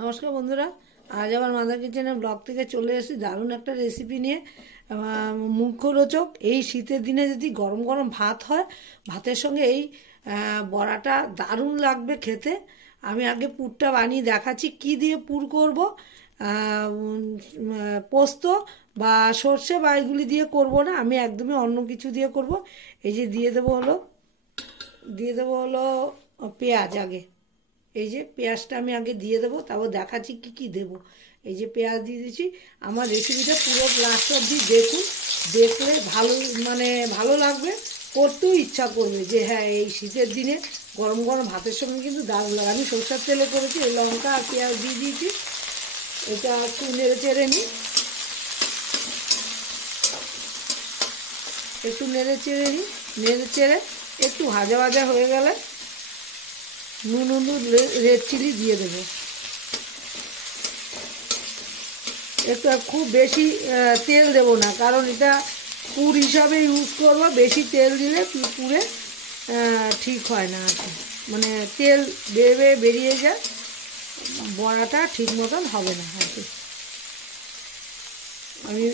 নমস্কার বন্ধুরা, আজ আবার মাদার কিচেনের ব্লগ থেকে চলে এসেছি দারুণ একটা রেসিপি নিয়ে। মুখরোচক এই শীতের দিনে যদি গরম গরম ভাত হয়, ভাতের সঙ্গে এই বড়াটা দারুণ লাগবে খেতে। আমি আগে পুরটা বানিয়ে দেখাচ্ছি। কি দিয়ে পুর করব, পোস্ত বা সর্ষে বা এগুলি দিয়ে করব না, আমি একদমই অন্য কিছু দিয়ে করব। এই যে দিয়ে দেবো হলো পেঁয়াজ। আগে এই যে পেঁয়াজটা আমি আগে দিয়ে দেবো, তারপর দেখাচ্ছি কি কি দেবো। এই যে পেঁয়াজ দিয়ে দিচ্ছি। আমার রেসিপিটা পুরো লাস্ট অবধি দেখুন, দেখলে ভালো লাগবে, করতেও ইচ্ছা করবে যে হ্যাঁ এই শীতের দিনে গরম গরম ভাতের সঙ্গে কিন্তু দারুণ লাগে। আমি সরষের তেলে করেছি, এই লঙ্কা আর পেঁয়াজ দিয়ে দিয়েছি। এটা একটু নেড়ে চেড়ে নিই, নেড়ে চেড়ে একটু ভাজা ভাজা হয়ে গেলে নুন রেড চিলি দিয়ে দেবো। একটু খুব বেশি তেল দেবো না, কারণ এটা পুর হিসাবে ইউজ করবো। বেশি তেল দিলে পুরে ঠিক হয় না আর কি, মানে তেল বেরিয়ে যায়, বড়াটা ঠিক মতন হবে না আর কি। আমি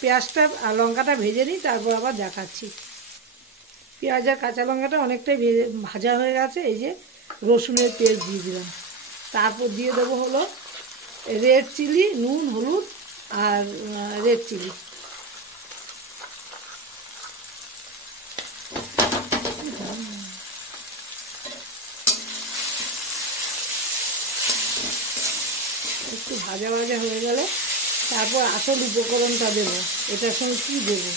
পেঁয়াজটা আর লঙ্কাটা ভেজে নিই, তারপর আবার দেখাচ্ছি। পেঁয়াজ আর কাঁচা লঙ্কাটা অনেকটাই ভাজা হয়ে গেছে। এই যে রসুনের পেস্ট দিয়ে দিলাম, তারপর দিয়ে দেবো হলো রেড চিলি, নুন হলুদ আর রেড চিলি। একটু ভাজা ভাজা হয়ে গেলে তারপর আসল উপকরণটা দেবো। এটার সঙ্গে কী দেবো,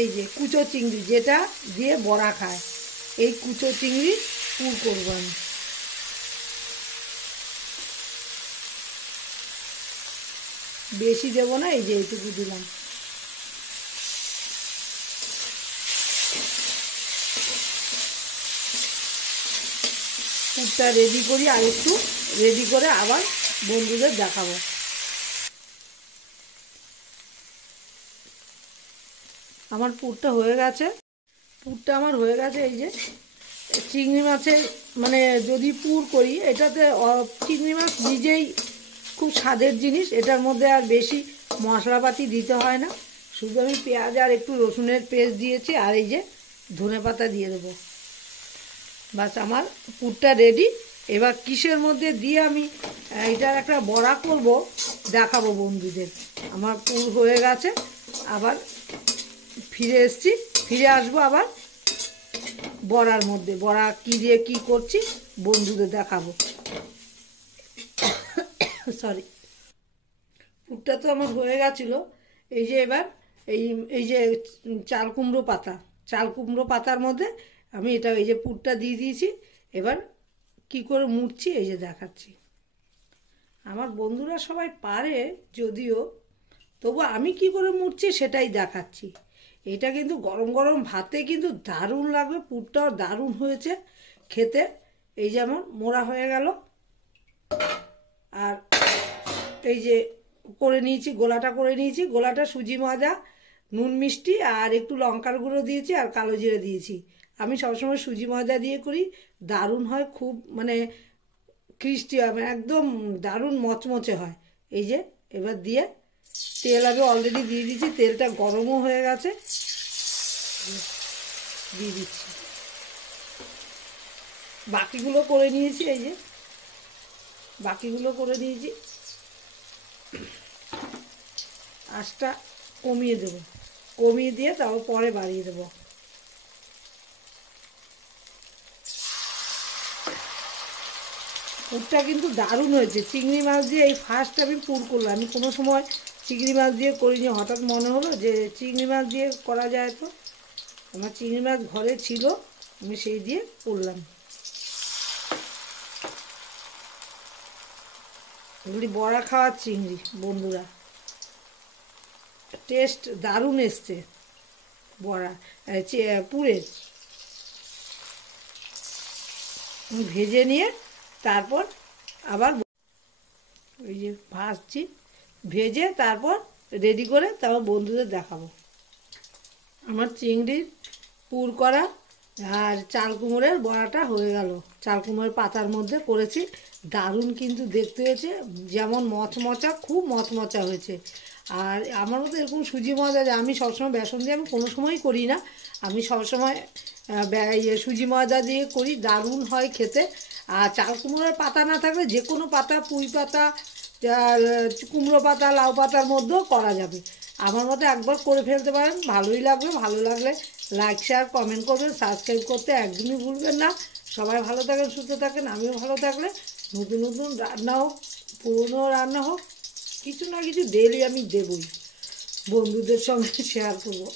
এই যে কুচো চিংড়ি, যেটা দিয়ে বড়া খায়, এই কুচো চিংড়ি পুর করবো আমি। বেশি দেবো না, এই যে এইটুকু দিলাম। পুরটা রেডি করি, আর একটু রেডি করে আবার বন্ধুদের দেখাবো। আমার পুরটা হয়ে গেছে, এই যে চিংড়ি মাছের, মানে যদি পুর করি এটাতে চিংড়ি মাছ নিজেই খুব স্বাদের জিনিস, এটার মধ্যে আর বেশি মশলাপাতি দিতে হয় না। শুধু আমি পেঁয়াজ আর একটু রসুনের পেস্ট দিয়েছি, আর এই যে ধনেপাতা দিয়ে দেবো। বাস, আমার পুরটা রেডি। এবার কিসের মধ্যে দিয়ে আমি এটার একটা বড়া করব দেখাবো বন্ধুদের। আমার পুর হয়ে গেছে, আবার ফিরে আসবো আবার বড়ার মধ্যে। বড়া কী দিয়ে কী করছি বন্ধুদের দেখাবো। সরি, পুরটা তো আমার হয়ে গেছিলো। এই যে এবার এই যে চাল কুমড়ো পাতার মধ্যে আমি এই যে পুরটা দিয়ে দিয়েছি। এবার কি করে মুড়ছি এই যে দেখাচ্ছি। আমার বন্ধুরা সবাই পারে যদিও, তবু আমি কি করে মুড়ছি সেটাই দেখাচ্ছি। এটা কিন্তু গরম গরম ভাতে কিন্তু দারুণ লাগবে, পুরটাও দারুণ হয়েছে খেতে। এই যে আমার মোড়া হয়ে গেল, আর এই যে গোলাটা করে নিয়েছি। গোলাটা সুজি ময়দা, নুন মিষ্টি আর একটু লঙ্কার গুঁড়ো দিয়েছি, আর কালো জিরে দিয়েছি। আমি সবসময় সুজি ময়দা দিয়ে করি, দারুণ হয়, খুব মানে ক্রিস্পি হয়, একদম দারুণ মচমচে হয়। এই যে এবার দিয়ে তেল আমি অলরেডি দিয়ে দিয়েছি, তেলটা গরমও হয়ে গেছে, দিয়ে দিচ্ছি। বাকিগুলো করে নিয়েছি, এই যে বাকিগুলো করে নিয়েছি। আঁচটা কমিয়ে দেবো, কমিয়ে দিয়ে তারপর পরে বাড়িয়ে দেবো। পুরটা কিন্তু দারুণ হয়েছে। চিংড়ি মাছ দিয়ে এই ফার্স্ট আমি পুর করলাম। আমি কোনো সময় চিংড়ি মাছ দিয়ে করিনি, হঠাৎ মনে হলো যে চিংড়ি মাছ দিয়ে করা যায়। তো আমার চিংড়ি মাছ ঘরে ছিল, আমি সেই দিয়ে করলাম। এগুলি বড়া খাওয়ার চিংড়ি বন্ধুরা, টেস্ট দারুণ এসছে বড়া পুরের। ভেজে নিয়ে তারপর আবার ওই যে ভাজছি, ভেজে তারপর রেডি করে তারপর বন্ধুদের দেখাবো। আমার চিংড়ির পুর করা আর চাল কুমড়োর বড়াটা হয়ে গেল। চাল কুমড়োর পাতার মধ্যে করেছি, দারুণ কিন্তু দেখতে হয়েছে, যেমন মচমচা, খুব মচমচা হয়েছে। আর আমার মতো এরকম সুজি ময়দা, আমি সবসময় বেসন দিয়ে আমি কোনো সময়ই করি না, আমি সবসময় সুজি ময়দা দিয়ে করি, দারুণ হয় খেতে। আর চাল কুমড়োর পাতা না থাকলে যে কোনো পাতা, পুঁই পাতা, কুমড়ো পাতা, লাউ পাতার মধ্যেও করা যাবে। আমার মতো একবার করে ফেলতে পারেন, ভালোই লাগবে। ভালো লাগলে লাইক, শেয়ার, কমেন্ট করবেন, সাবস্ক্রাইব করতে একদমই ভুলবেন না। সবাই ভালো থাকেন, সুস্থ থাকেন, আমিও ভালো থাকলে নতুন নতুন রান্না হোক, পুরনো রান্না হোক, কিছু না কিছু ডেলি আমি দেবই, বন্ধুদের সঙ্গে শেয়ার করবো।